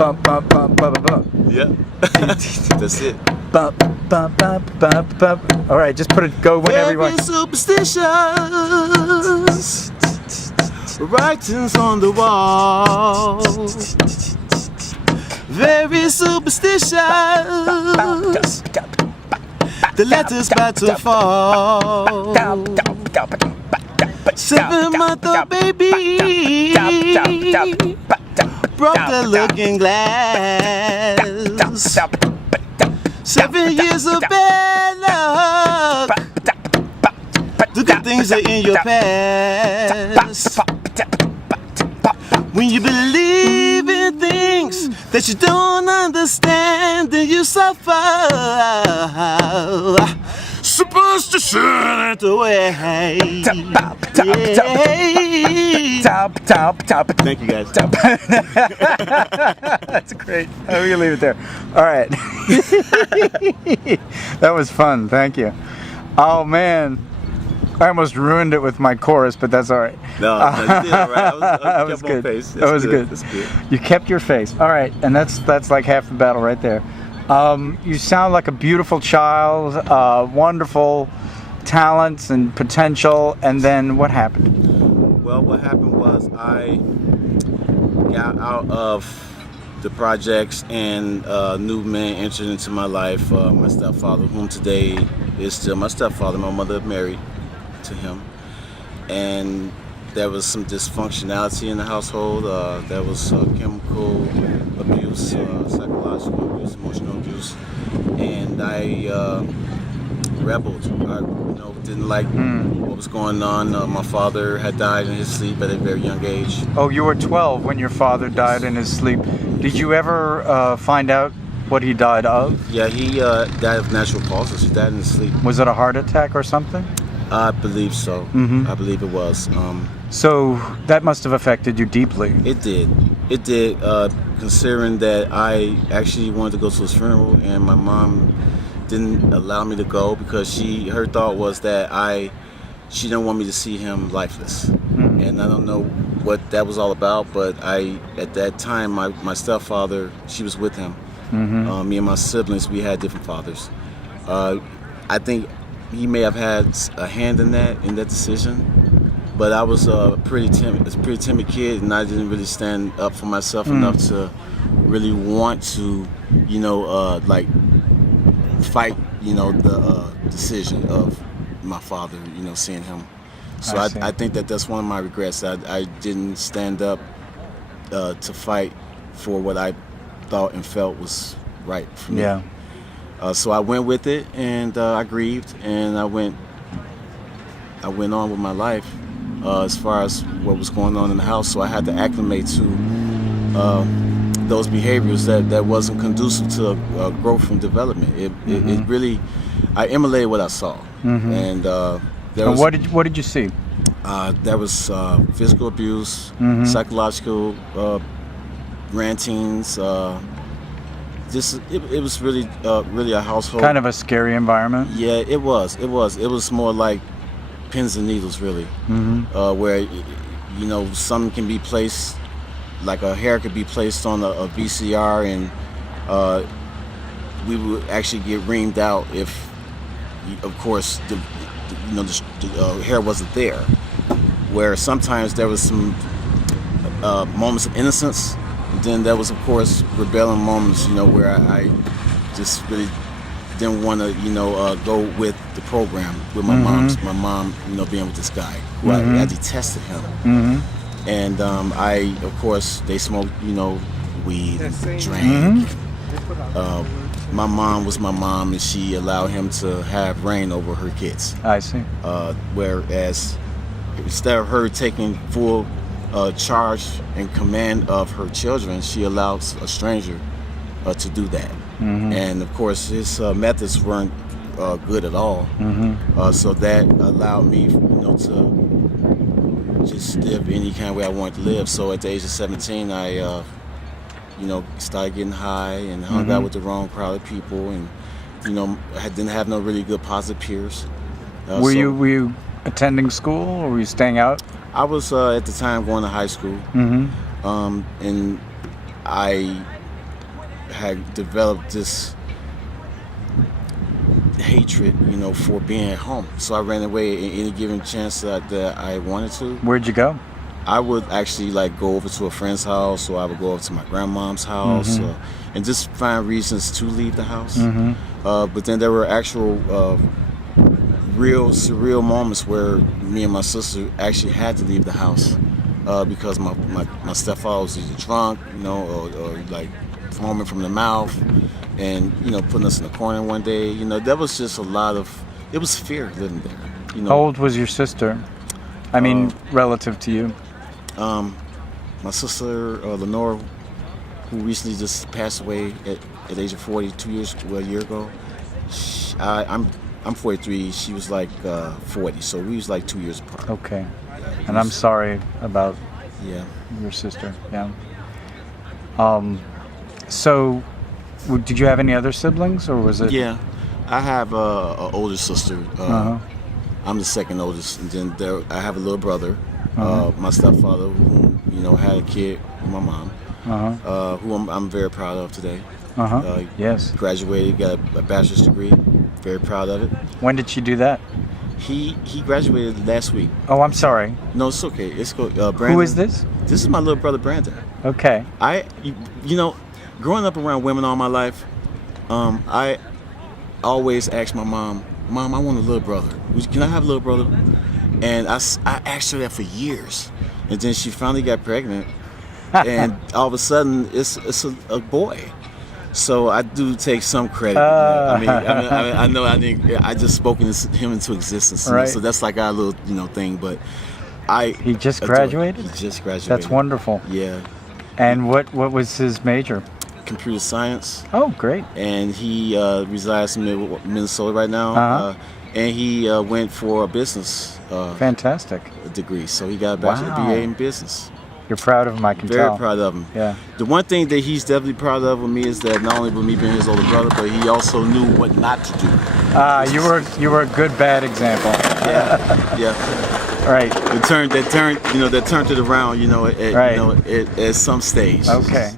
bump, bump, bump, bump, bump. Yeah. That's it. Bump, bump, bump, bump, bump. All right, just put it. Go whenever you want. Very superstitious. Writings on the wall. Very superstitious. The letters about to fall. 7-month-old baby broke the looking glass. 7 years of bad luck. The good things are in your past. When you believe in things that you don't understand, then you suffer. Superstition at the way. Top. Thank you guys. That's great. I'm gonna leave it there. All right. That was fun. Thank you. Oh man, I almost ruined it with my chorus, but that's all right. No, you did all right. That was good. That was good. That's good. You kept your face. All right, and that's like half the battle right there. You sound like a beautiful child, wonderful talents and potential, and then what happened? Well, what happened was I got out of the projects and a new man entered into my life, my stepfather, whom today is still my stepfather. My mother married to him, and there was some dysfunctionality in the household. There was chemical abuse, psychological abuse, emotional abuse, and I rebelled. I didn't like what was going on. My father had died in his sleep at a very young age. Oh, you were 12 when your father died in his sleep. Did you ever find out what he died of? Yeah, he died of natural causes. He died in his sleep. Was it a heart attack or something? I believe so. I believe it was. So that must have affected you deeply. It did. It did, considering that I actually wanted to go to his funeral, and my mom didn't allow me to go because her thought was that she didn't want me to see him lifeless. And I don't know what that was all about, but at that time, my stepfather, she was with him. Me and my siblings, we had different fathers. I think he may have had a hand in that decision, but I was a pretty timid kid, and I didn't really stand up for myself enough to really want to, fight, the decision of my father, seeing him. So I think that's one of my regrets. I didn't stand up to fight for what I thought and felt was right for me. Yeah. So I went with it, and I grieved, and I went on with my life as far as what was going on in the house. So I had to acclimate to those behaviors that wasn't conducive to growth and development. It really, I emulated what I saw. And what did you see? There was physical abuse, psychological rantings. It was really a household. Kind of a scary environment. Yeah, it was. It was more like pins and needles, really. Where some can be placed, like a hair could be placed on a VCR, and we would actually get reamed out if, of course, the hair wasn't there. Where sometimes there was some moments of innocence. Then there was, of course, rebellion moments, where I just really didn't want to, go with the program with my mom, being with this guy who I detested him. And of course, they smoked, weed and drank. My mom was my mom, and she allowed him to have reign over her kids. I see. Whereas instead of her taking full charge and command of her children, she allows a stranger to do that. And of course, his methods weren't good at all. So that allowed me, to just live any kind of way I wanted to live. So at the age of 17, I, started getting high and hung out with the wrong crowd of people, and I didn't have no really good positive peers. Were you attending school, or were you staying out? I was at the time going to high school, and I had developed this hatred, for being at home. So I ran away in any given chance that I wanted to. Where'd you go? I would actually go over to a friend's house, or I would go over to my grandmom's house, and just find reasons to leave the house. But then there were actual real surreal moments where me and my sister actually had to leave the house because my stepfather was either drunk, or foaming from the mouth, and putting us in the corner one day. There was just it was fear living there. How old was your sister? I mean, relative to you. My sister Lenore, who recently just passed away at the age of 40, a year ago. I'm 43. She was 40, so we was 2 years apart. Okay. And I'm sorry about Yeah. your sister. Yeah. So, did you have any other siblings, or was it? Yeah, I have a older sister. I'm the second oldest, and then I have a little brother. My stepfather, who had a kid with my mom, who I'm very proud of today. Yes. Graduated, got a bachelor's degree. Very proud of it. When did she do that? He graduated last week. Oh, I'm sorry. No, it's okay. It's good. Brandon. Who is this? This is my little brother, Brandon. Okay. Growing up around women all my life, I always asked my mom, I want a little brother. Can I have a little brother? And I asked her that for years. And then she finally got pregnant. And all of a sudden, it's a boy. So I do take some credit. I know I just spoken him into existence. Right. So that's our little thing. But He just graduated? He just graduated. That's wonderful. Yeah. And what was his major? Computer science. Oh, great. And he resides in Minnesota right now. And he went for a business Fantastic. degree. So he got a bachelor's BA in business. You're proud of him, I can tell. Very proud of him. Yeah. The one thing that he's definitely proud of with me is that not only with me being his older brother, but he also knew what not to do. You were a good bad example. Yeah. Right. That turned it around, at some stage. Okay.